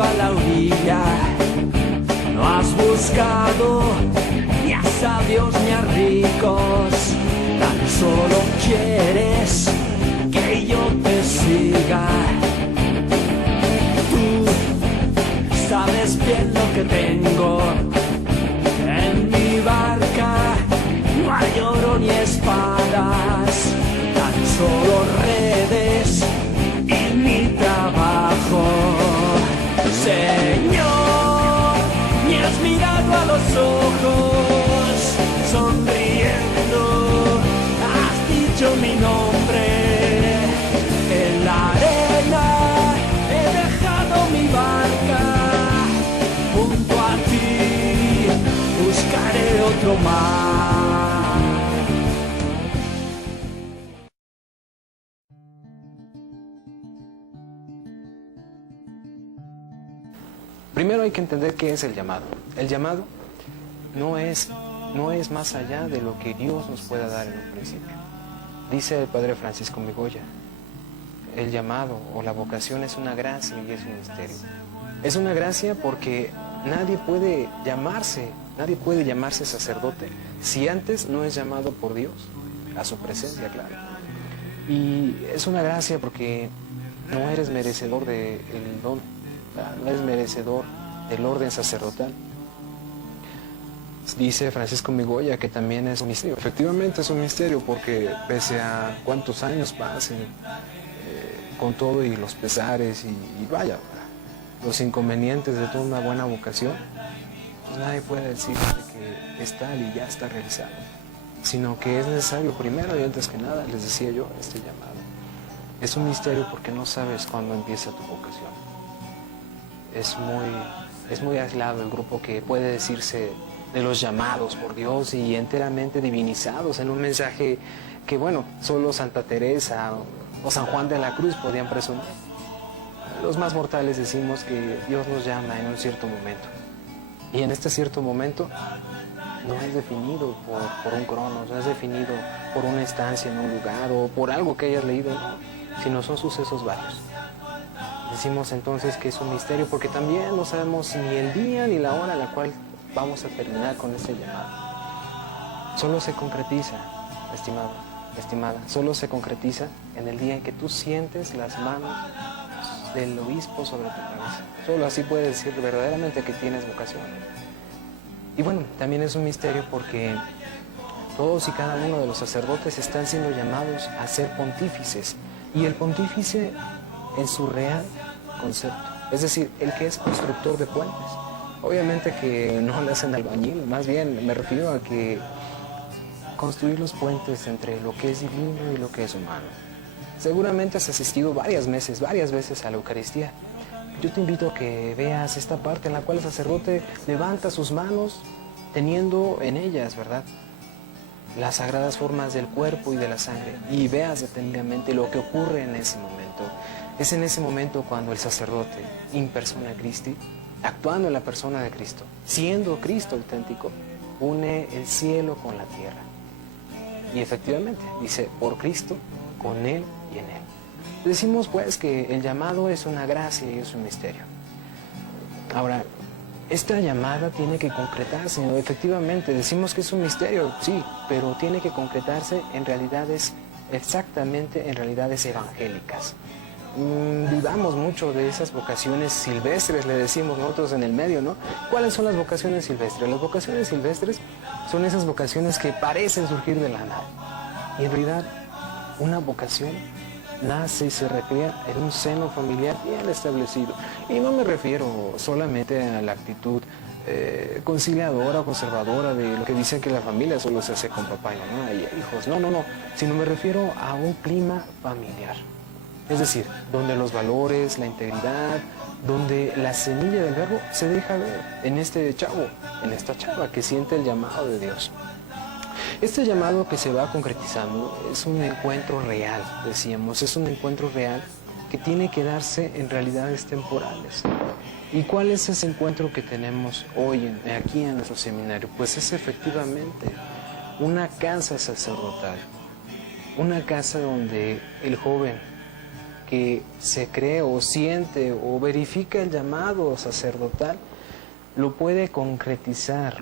ido a la orilla, no has buscado ni a sabios ni a ricos, tan solo quieres que yo te siga. Tú sabes bien lo que tengo en mi barca, no hay oro ni espadas, tan solo redes y mi trabajo. Señor, me has mirado a los ojos, sonriendo, has dicho mi nombre. En la arena he dejado mi barca, junto a ti buscaré otro mar. Primero hay que entender qué es el llamado. El llamado no es más allá de lo que Dios nos pueda dar en un principio. Dice el Padre Francisco Migoya, el llamado o la vocación es una gracia y es un misterio. Es una gracia porque nadie puede llamarse sacerdote si antes no es llamado por Dios, a su presencia, claro. Y es una gracia porque no eres merecedor del don, no eres merecedor del orden sacerdotal. Dice Francisco Migoya que también es un misterio. Efectivamente es un misterio porque pese a cuántos años pasen, con todo y los pesares y vaya, los inconvenientes de toda una buena vocación, pues nadie puede decir que es tal y ya está realizado, sino que es necesario primero y antes que nada, les decía yo, este llamado. Es un misterio porque no sabes cuándo empieza tu vocación. Es muy aislado el grupo que puede decirse de los llamados por Dios y enteramente divinizados en un mensaje que, bueno, solo Santa Teresa o San Juan de la Cruz podían presumir. Los más mortales decimos que Dios nos llama en un cierto momento. Y en este cierto momento no es definido por un cronos, no es definido por una estancia en un lugar o por algo que hayas leído, no, sino son sucesos varios. Decimos entonces que es un misterio porque también no sabemos ni el día ni la hora en la cual vamos a terminar con este llamado. Solo se concretiza, estimado, estimada, solo se concretiza en el día en que tú sientes las manos del obispo sobre tu cabeza. Solo así puedes decir verdaderamente que tienes vocación. Y bueno, también es un misterio porque todos y cada uno de los sacerdotes están siendo llamados a ser pontífices. Y el pontífice en su real concepto, es decir, el que es constructor de puentes. Obviamente que no le hacen albañil, más bien me refiero a que construir los puentes entre lo que es divino y lo que es humano. Seguramente has asistido varias veces a la Eucaristía. Yo te invito a que veas esta parte en la cual el sacerdote levanta sus manos teniendo en ellas, ¿verdad?, las sagradas formas del cuerpo y de la sangre, y veas detenidamente lo que ocurre en ese momento. Es en ese momento cuando el sacerdote, in persona Christi, actuando en la persona de Cristo, siendo Cristo auténtico, une el cielo con la tierra. Y efectivamente, dice, por Cristo, con Él y en Él. Decimos pues que el llamado es una gracia y es un misterio. Ahora, esta llamada tiene que concretarse, ¿no? Efectivamente, decimos que es un misterio, sí, pero tiene que concretarse en realidades, exactamente en realidades evangélicas. Dudamos mucho de esas vocaciones silvestres, le decimos nosotros en el medio, ¿no? ¿Cuáles son las vocaciones silvestres? Las vocaciones silvestres son esas vocaciones que parecen surgir de la nada. Y en realidad, una vocación nace y se recrea en un seno familiar bien establecido. Y no me refiero solamente a la actitud conciliadora o conservadora de lo que dicen que la familia solo se hace con papá y mamá y hijos. No, sino me refiero a un clima familiar. Es decir, donde los valores, la integridad, donde la semilla del verbo se deja ver en este chavo, en esta chava que siente el llamado de Dios. Este llamado que se va concretizando es un encuentro real, decíamos, es un encuentro real que tiene que darse en realidades temporales. ¿Y cuál es ese encuentro que tenemos hoy aquí en nuestro seminario? Pues es efectivamente una casa sacerdotal, una casa donde el joven que se cree o siente o verifica el llamado sacerdotal, lo puede concretizar,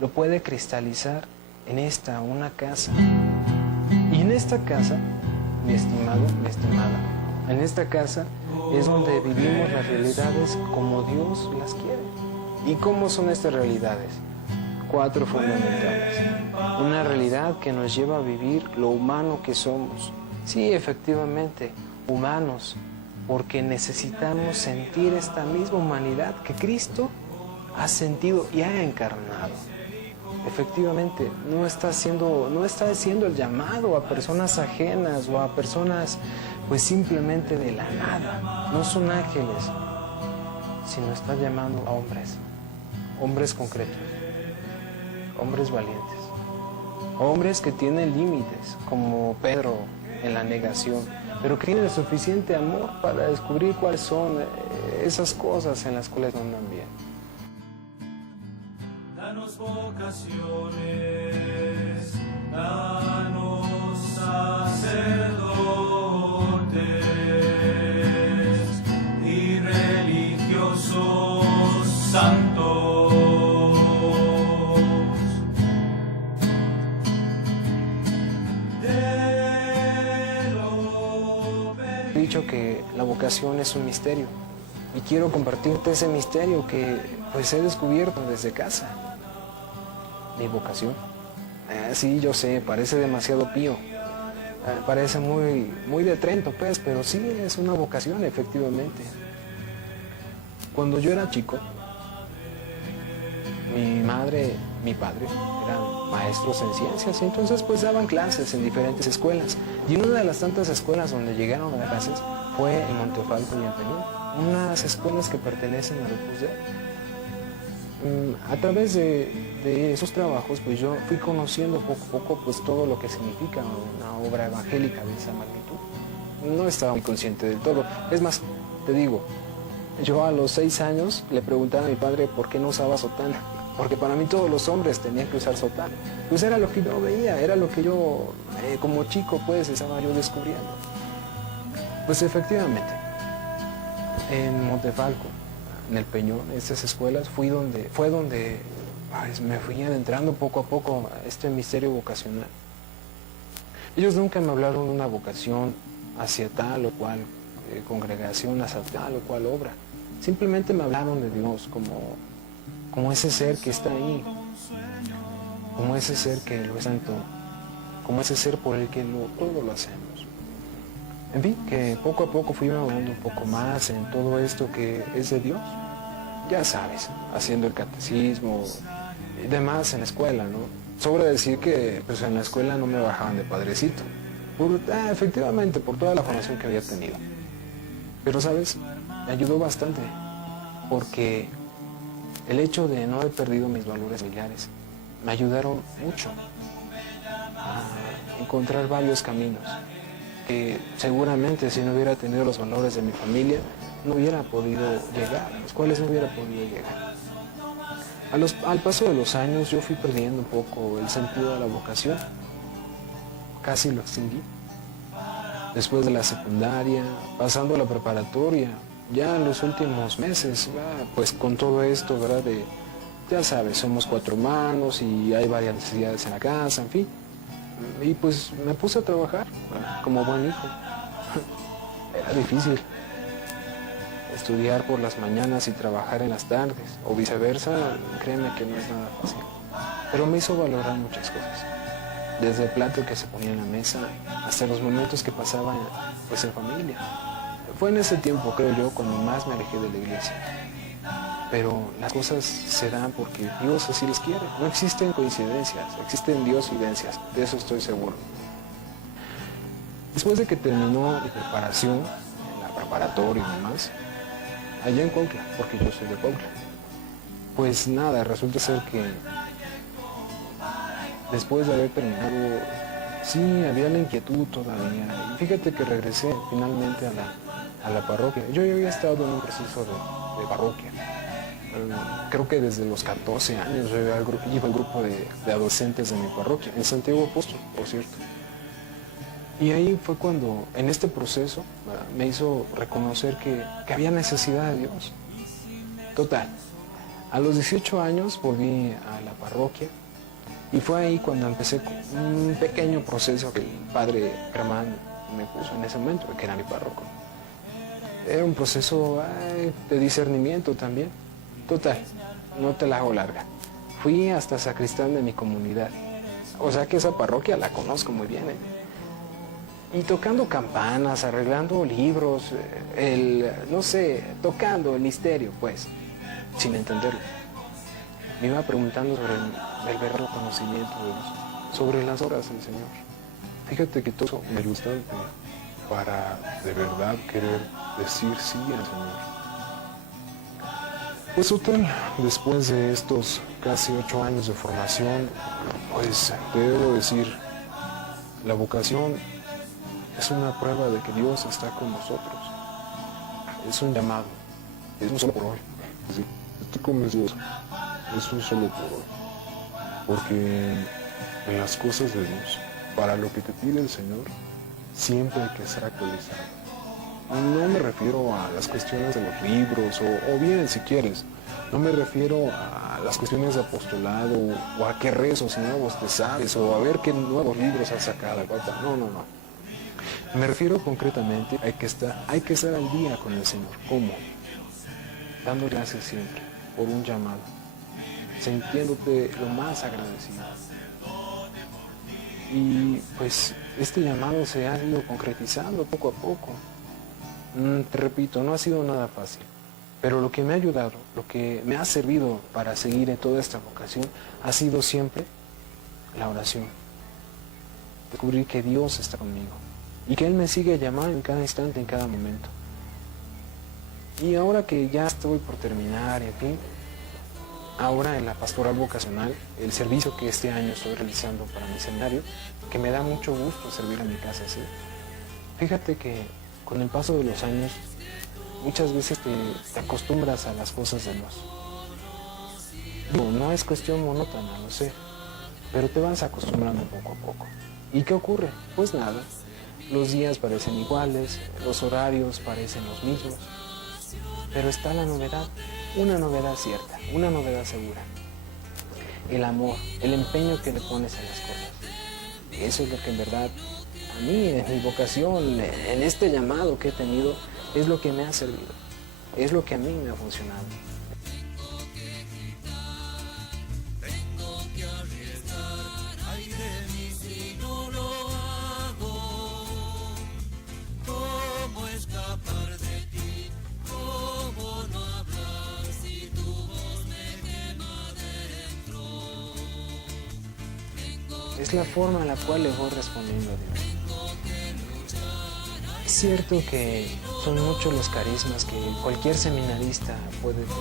lo puede cristalizar en una casa. Y en esta casa, mi estimado, mi estimada, en esta casa es donde vivimos las realidades como Dios las quiere. ¿Y cómo son estas realidades? 4 fundamentales. Una realidad que nos lleva a vivir lo humano que somos. Sí, efectivamente, humanos, porque necesitamos sentir esta misma humanidad que Cristo ha sentido y ha encarnado. Efectivamente, no está haciendo el llamado a personas ajenas o a personas pues simplemente de la nada. No son ángeles, sino está llamando a hombres concretos, hombres valientes, hombres que tienen límites, como Pedro en la negación, pero que tienen suficiente amor para descubrir cuáles son esas cosas en las cuales no andan bien. Danos vocaciones, danos sacerdotes y religiosos santos. He dicho que la vocación es un misterio y quiero compartirte ese misterio que pues he descubierto desde casa. Mi vocación. Sí, yo sé, parece demasiado pío. Parece muy de Trento, pues, pero sí es una vocación, efectivamente. Cuando yo era chico, mi madre, mi padre eran maestros en ciencias, y entonces pues daban clases en diferentes escuelas. Y en una de las tantas escuelas donde llegaron a dar clases fue en Montefalco y en Peñón, unas escuelas que pertenecen al Opus Dei. A través de esos trabajos, pues yo fui conociendo poco a poco pues todo lo que significa una obra evangélica de esa magnitud. No estaba muy consciente del todo. Es más, te digo, yo a los 6 años le preguntaba a mi padre por qué no usaba sotana, porque para mí todos los hombres tenían que usar sotana. Pues era lo que yo veía, era lo que yo, como chico, pues estaba yo descubriendo. Pues efectivamente, en Montefalco, en el Peñón, estas escuelas, fue donde pues, me fui adentrando poco a poco a este misterio vocacional. Ellos nunca me hablaron de una vocación hacia tal o cual congregación, hacia tal o cual obra. Simplemente me hablaron de Dios como ese ser que está ahí, como ese ser que lo es santo, como ese ser por el que todo lo hacemos. En fin, que poco a poco fui hablando un poco más en todo esto que es de Dios. Ya sabes, haciendo el catecismo y demás en la escuela, ¿no? Sobra decir que pues, en la escuela no me bajaban de padrecito. Efectivamente, por toda la formación que había tenido. Pero, ¿sabes? Me ayudó bastante. Porque el hecho de no haber perdido mis valores familiares me ayudaron mucho a encontrar varios caminos que seguramente si no hubiera tenido los valores de mi familia no hubiera podido llegar, a los cuales no hubiera podido llegar. Al paso de los años yo fui perdiendo un poco el sentido de la vocación, casi lo extinguí. Después de la secundaria, pasando a la preparatoria, ya en los últimos meses, pues con todo esto, ¿verdad? Ya sabes, somos 4 hermanos y hay varias necesidades en la casa, en fin. Y pues me puse a trabajar como buen hijo. Era difícil estudiar por las mañanas y trabajar en las tardes, o viceversa. Créeme que no es nada fácil. Pero me hizo valorar muchas cosas. Desde el plato que se ponía en la mesa hasta los momentos que pasaba pues, en familia. Fue en ese tiempo, creo yo, cuando más me alejé de la iglesia. Pero las cosas se dan porque Dios así les quiere. No existen coincidencias, existen diosidencias, de eso estoy seguro. Después de que terminó mi preparación, en la preparatoria y demás, allá en Cuautla, porque yo soy de Cuautla, pues nada, resulta ser que después de haber terminado, sí, había la inquietud todavía. Y fíjate que regresé finalmente a la parroquia. Yo ya había estado en un proceso de parroquia. Creo que desde los 14 años yo iba al grupo de adolescentes de mi parroquia, en Santiago Apóstol, por cierto. Y ahí fue cuando, en este proceso, ¿verdad?, me hizo reconocer que había necesidad de Dios. Total, a los 18 años volví a la parroquia y fue ahí cuando empecé con un pequeño proceso que el padre Germán me puso en ese momento, que era mi párroco. Era un proceso de discernimiento también. Total, no te la hago larga. Fui hasta sacristán de mi comunidad. O sea que esa parroquia la conozco muy bien, Y tocando campanas, arreglando libros, no sé, tocando el misterio, pues, sin entenderlo. Me iba preguntando sobre el verdadero conocimiento de Dios, sobre las obras del Señor. Fíjate que todo eso me ayudó bastante para de verdad querer decir sí al Señor. Pues total, después de estos casi 8 años de formación, pues te debo decir, la vocación es una prueba de que Dios está con nosotros. Es un llamado, es un solo por hoy. Sí, estoy convencido, es un solo por hoy. Porque en las cosas de Dios, para lo que te pide el Señor, siempre hay que ser actualizado. No me refiero a las cuestiones de los libros, o bien, si quieres, no me refiero a las cuestiones de apostolado, o a qué rezos nuevos te sabes, o a ver qué nuevos libros has sacado, papá. No. Me refiero concretamente a que hay que estar al día con el Señor. ¿Cómo? Dando gracias siempre por un llamado, sintiéndote lo más agradecido. Y pues este llamado se ha ido concretizando poco a poco. Te repito, no ha sido nada fácil, pero lo que me ha ayudado, lo que me ha servido para seguir en toda esta vocación, ha sido siempre la oración. Descubrir que Dios está conmigo y que Él me sigue llamando en cada instante, en cada momento. Y ahora que ya estoy por terminar, en fin, ahora en la pastoral vocacional, el servicio que este año estoy realizando para mi seminario, que me da mucho gusto servir a mi casa así. Fíjate que con el paso de los años, muchas veces te acostumbras a las cosas de Dios. No es cuestión monótona, lo sé, pero te vas acostumbrando poco a poco. ¿Y qué ocurre? Pues nada, los días parecen iguales, los horarios parecen los mismos, pero está la novedad, una novedad cierta, una novedad segura. El amor, el empeño que le pones a las cosas. Eso es lo que en verdad, a mí, en mi vocación, en este llamado que he tenido, es lo que me ha servido, es lo que a mí me ha funcionado. Es la forma en la cual le voy respondiendo a Dios. Es cierto que son muchos los carismas que cualquier seminarista puede tener.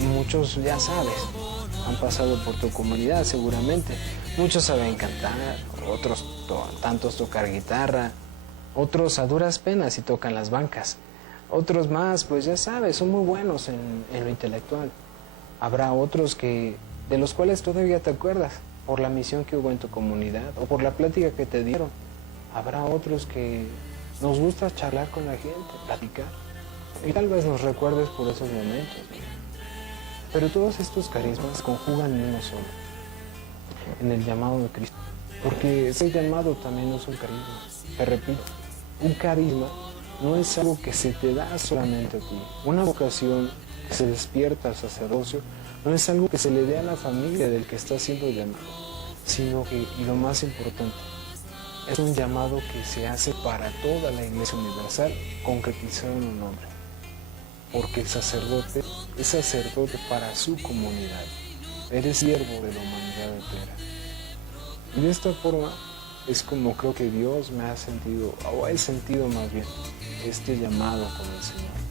Y muchos, ya sabes, han pasado por tu comunidad seguramente. Muchos saben cantar, otros tantos tocar guitarra, otros a duras penas y tocan las bancas. Otros más, pues ya sabes, son muy buenos en lo intelectual. Habrá otros de los cuales todavía te acuerdas por la misión que hubo en tu comunidad o por la plática que te dieron. Habrá otros que nos gusta charlar con la gente, platicar, y tal vez nos recuerdes por esos momentos. Pero todos estos carismas conjugan en uno solo, en el llamado de Cristo, porque ese llamado también es un carisma. Te repito, un carisma no es algo que se te da solamente a ti. Una vocación que se despierta al sacerdocio no es algo que se le dé a la familia del que está siendo llamado, sino que, y lo más importante, es un llamado que se hace para toda la Iglesia Universal, concretizado en un hombre. Porque el sacerdote es sacerdote para su comunidad. Eres siervo de la humanidad entera. Y de esta forma es como creo que Dios me ha sentido, o he sentido más bien, este llamado con el Señor.